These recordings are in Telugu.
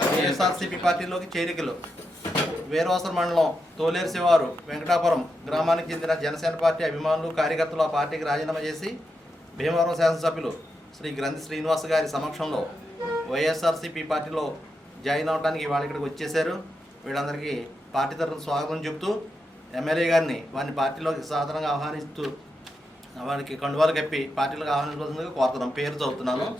వైఎస్ఆర్సీపీ పార్టీలోకి చేరికలు. వేరోసర మండలం తోలేరు శివారు వెంకటాపురం గ్రామానికి చెందిన జనసేన పార్టీ అభిమానులు కార్యకర్తలు ఆ పార్టీకి రాజీనామా చేసి భీమవరం శాసనసభ్యులు శ్రీ గ్రంథి శ్రీనివాస్ గారి సమక్షంలో వైఎస్ఆర్సీపీ పార్టీలో జాయిన్ అవడానికి వాళ్ళు ఇక్కడికి వచ్చేసారు వీళ్ళందరికీ పార్టీ తరఫున స్వాగతం చెప్తూ ఎమ్మెల్యే గారిని వారిని పార్టీలోకి సాధారణంగా ఆహ్వానిస్తూ వారికి కండువాలు కప్పి పార్టీలకు ఆహ్వానించవలసిందిగా కోరుతున్నాం. పేరు చదువుతున్నాను.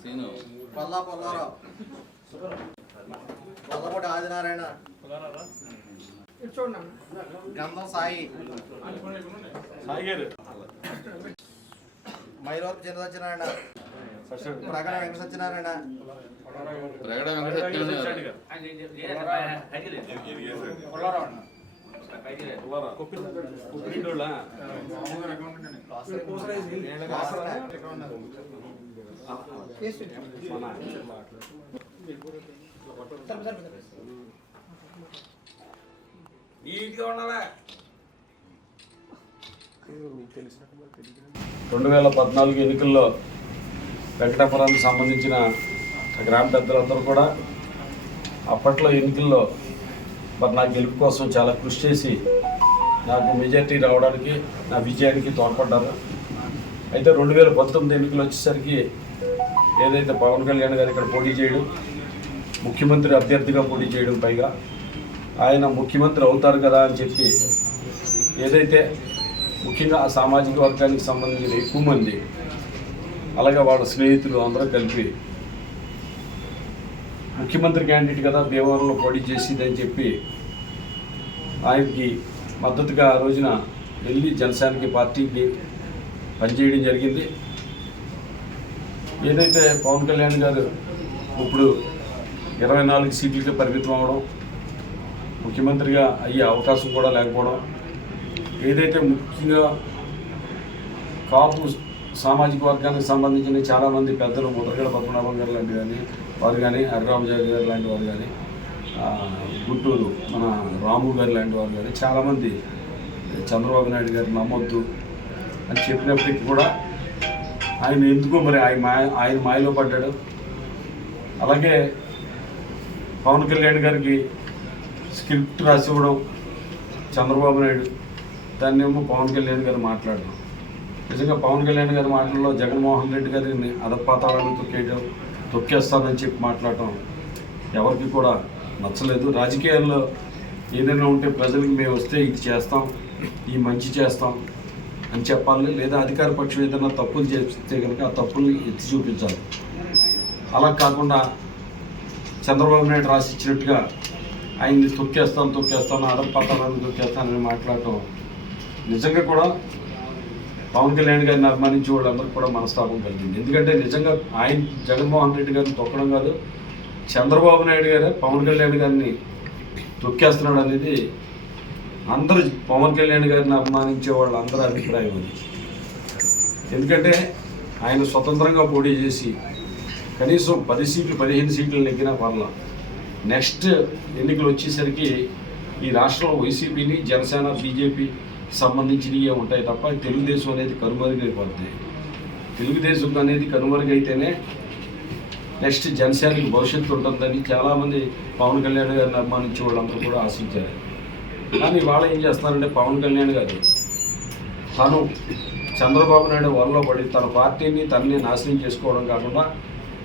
శ్రీను. పల్లా పొల్లారావు. పల్లపూడి ఆదినారాయణ. గంధం సాయి మైలవరం చిన్న సత్యనారాయణ ప్రగడ వెంకట సత్యనారాయణ ప్రగడ రెండు వేల పద్నాలుగు ఎన్నికల్లో వెంకటాపురానికి సంబంధించిన గ్రామ పెద్దలందరూ కూడా అప్పట్లో ఎన్నికల్లో మరి నా గెలుపు కోసం చాలా కృషి చేసి నాకు మెజార్టీ రావడానికి నా విజయానికి తోడ్పడ్డారు. అయితే రెండు వేల పంతొమ్మిది ఎన్నికలు వచ్చేసరికి ఏదైతే పవన్ కళ్యాణ్ గారు ఇక్కడ పోటీ చేయడం ముఖ్యమంత్రి అభ్యర్థిగా పోటీ చేయడం పైగా ఆయన ముఖ్యమంత్రి అవుతారు కదా అని చెప్పి ఏదైతే ముఖ్యంగా ఆ సామాజిక వర్గానికి సంబంధించిన ఎక్కువ మంది అలాగే వాళ్ళ స్నేహితులు అందరూ కలిపి ముఖ్యమంత్రి క్యాండిడేట్ కదా భీమవరంలో పోటీ చేసిందని చెప్పి ఆయనకి మద్దతుగా ఆ రోజున వెళ్ళి జనసేనకి పార్టీకి పనిచేయడం జరిగింది. ఏదైతే పవన్ కళ్యాణ్ గారు ఇప్పుడు ఇరవై నాలుగు సీట్లకి పరిమితం అవడం ముఖ్యమంత్రిగా అయ్యే అవకాశం కూడా లేకపోవడం ఏదైతే ముఖ్యంగా కాపు సామాజిక వర్గానికి సంబంధించిన చాలామంది పెద్దలు ముద్రగడ పద్మనాభం గారు లాంటి కానీ వారు కానీ హరిరామజారి గారు లాంటి వారు కానీ గుంటూరు మన రాము గారు లాంటి వారు కానీ చాలామంది చంద్రబాబు నాయుడు గారు నమ్మొద్దు అని చెప్పినప్పటికీ కూడా ఆయన ఎందుకో మరి ఆయన మాయ ఆయన మాయలో పడ్డాడు? అలాగే పవన్ కళ్యాణ్ గారికి స్క్రిప్ట్ రాసి ఇవ్వడం చంద్రబాబు నాయుడు దాన్నేమో పవన్ కళ్యాణ్ గారు మాట్లాడడం. నిజంగా పవన్ కళ్యాణ్ గారి మాటల్లో జగన్మోహన్ రెడ్డి గారిని అధపాతాలను తొక్కేయడం తొక్కేస్తానని చెప్పి మాట్లాడటం ఎవరికి కూడా నచ్చలేదు. రాజకీయాల్లో ఏదైనా ఉంటే ప్రజలకు మేము వస్తే ఇది చేస్తాం ఈ మంచి చేస్తాం అని చెప్పాలి. లేదా అధికార పక్షం ఏదైనా తప్పులు చేస్తే కనుక ఆ తప్పుల్ని ఎత్తి చూపించాలి. అలా కాకుండా చంద్రబాబు నాయుడు రాసి ఇచ్చినట్టుగా ఆయన్ని తొక్కేస్తాను తొక్కేస్తాను అడపతాను తొక్కేస్తానని మాట్లాడటం. నిజంగా కూడా పవన్ కళ్యాణ్ గారిని అభిమానించి వాళ్ళందరూ కూడా మనస్తాపం కలిగింది. ఎందుకంటే నిజంగా ఆయన జగన్మోహన్ రెడ్డి గారిని తొక్కడం కాదు చంద్రబాబు నాయుడు గారే పవన్ కళ్యాణ్ గారిని తొక్కేస్తున్నాడు అనేది అందరూ పవన్ కళ్యాణ్ గారిని అభిమానించే వాళ్ళందరూ అభిప్రాయం అది. ఎందుకంటే ఆయన స్వతంత్రంగా పోటీ చేసి కనీసం పది సీట్లు పదిహేను సీట్లు నెగ్గినా పర్లా నెక్స్ట్ ఎన్నికలు వచ్చేసరికి ఈ రాష్ట్రంలో వైసీపీని జనసేన బీజేపీ సంబంధించినవి ఉంటాయి తప్ప తెలుగుదేశం అనేది కనుమరుగైపోతుంది తెలుగుదేశం అనేది కనుమరుగైతేనే నెక్స్ట్ జనసేనకి భవిష్యత్తు ఉంటుందని చాలామంది పవన్ కళ్యాణ్ గారిని అభిమానించే వాళ్ళందరూ కూడా ఆశించారు. కానీ వాళ్ళు ఏం చేస్తున్నారంటే పవన్ కళ్యాణ్ గారు తను చంద్రబాబు నాయుడు వల్ల పడి తన పార్టీని తనని నాశనం చేసుకోవడం కాకుండా